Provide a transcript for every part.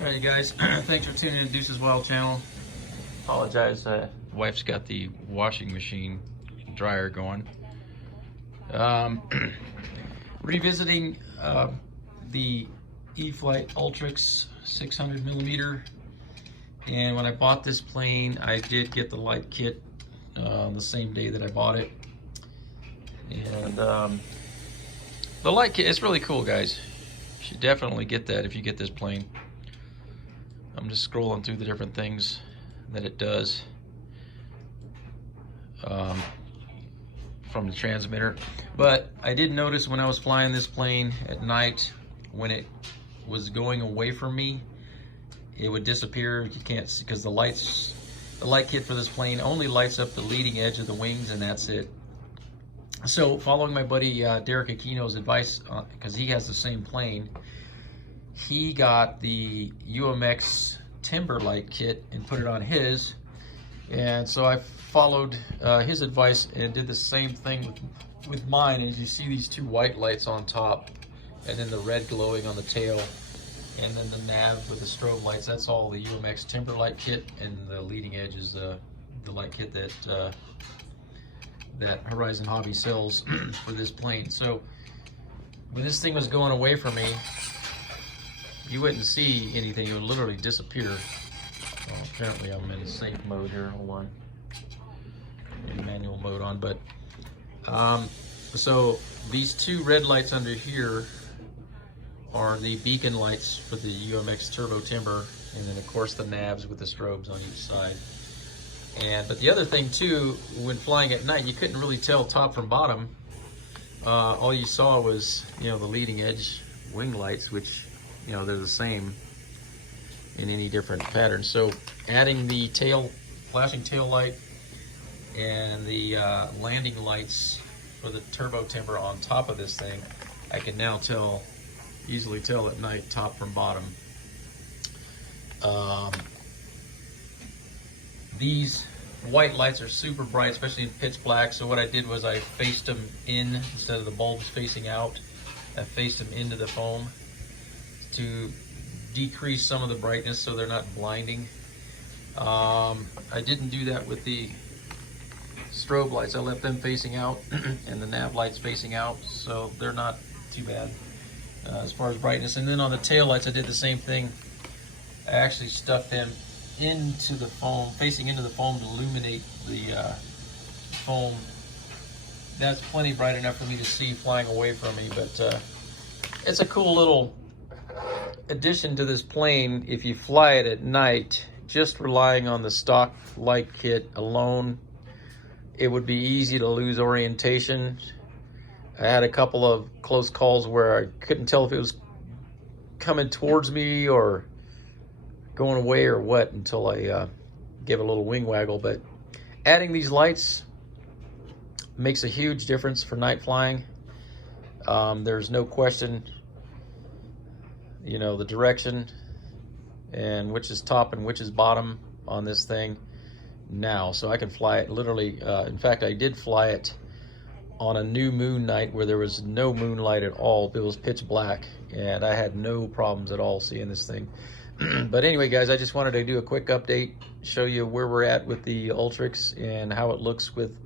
Alright, guys, thanks for tuning in to Deuce's Wild channel. Apologize, wife's got the washing machine dryer going. Revisiting the Eflite Ultrix 600 millimeter, and when I bought this plane, I did get the light kit the same day that I bought it. And the light kit is really cool, guys. You should definitely get that if you get this plane. I'm just scrolling through the different things that it does from the transmitter. But I did notice when I was flying this plane at night, when it was going away from me, it would disappear. You can't see, because the light kit for this plane only lights up the leading edge of the wings, and that's it. So following my buddy Derek Aquino's advice, because he has the same plane, he got the UMX timber light kit and put it on his, and so I followed his advice and did the same thing with mine. As you see, these two white lights on top, and then the red glowing on the tail, and then the nav with the strobe lights. That's all the UMX timber light kit, and the leading edge is the light kit that Horizon Hobby sells for this plane. So when this thing was going away from me, you wouldn't see anything. It would literally disappear. Well, apparently I'm in safe mode here. Hold on. Manual mode on. But so these two red lights under here are the beacon lights for the UMX Turbo Timber, and then of course the navs with the strobes on each side. But the other thing too, when flying at night, you couldn't really tell top from bottom. All you saw was, the leading edge wing lights, which, they're the same in any different pattern. So adding the flashing tail light and the landing lights for the turbo timber on top of this thing, I can now easily tell at night top from bottom. These white lights are super bright, especially in pitch black. So what I did was I faced them in instead of the bulbs facing out. I faced them into the foam to decrease some of the brightness so they're not blinding. I didn't do that with the strobe lights. I left them facing out and the nav lights facing out, so they're not too bad as far as brightness. And then on the tail lights, I did the same thing. I actually stuck them into the foam, facing into the foam, to illuminate the foam. That's plenty bright enough for me to see flying away from me. But it's a cool little addition to this plane. If you fly it at night, just relying on the stock light kit alone, it would be easy to lose orientation. I had a couple of close calls where I couldn't tell if it was coming towards me or going away or what until I gave a little wing waggle. But adding these lights makes a huge difference for night flying. There's no question, the direction and which is top and which is bottom on this thing now. So I can fly it literally. In fact, I did fly it on a new moon night where there was no moonlight at all. It was pitch black, and I had no problems at all seeing this thing. But anyway, guys, I just wanted to do a quick update, show you where we're at with the Ultrix and how it looks with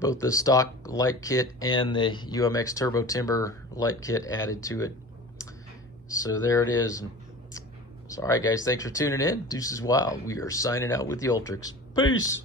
both the stock light kit and the UMX Turbo Timber light kit added to it. So there it is. So, all right, guys, thanks for tuning in. Deuces Wild. We are signing out with the Ultrix. Peace.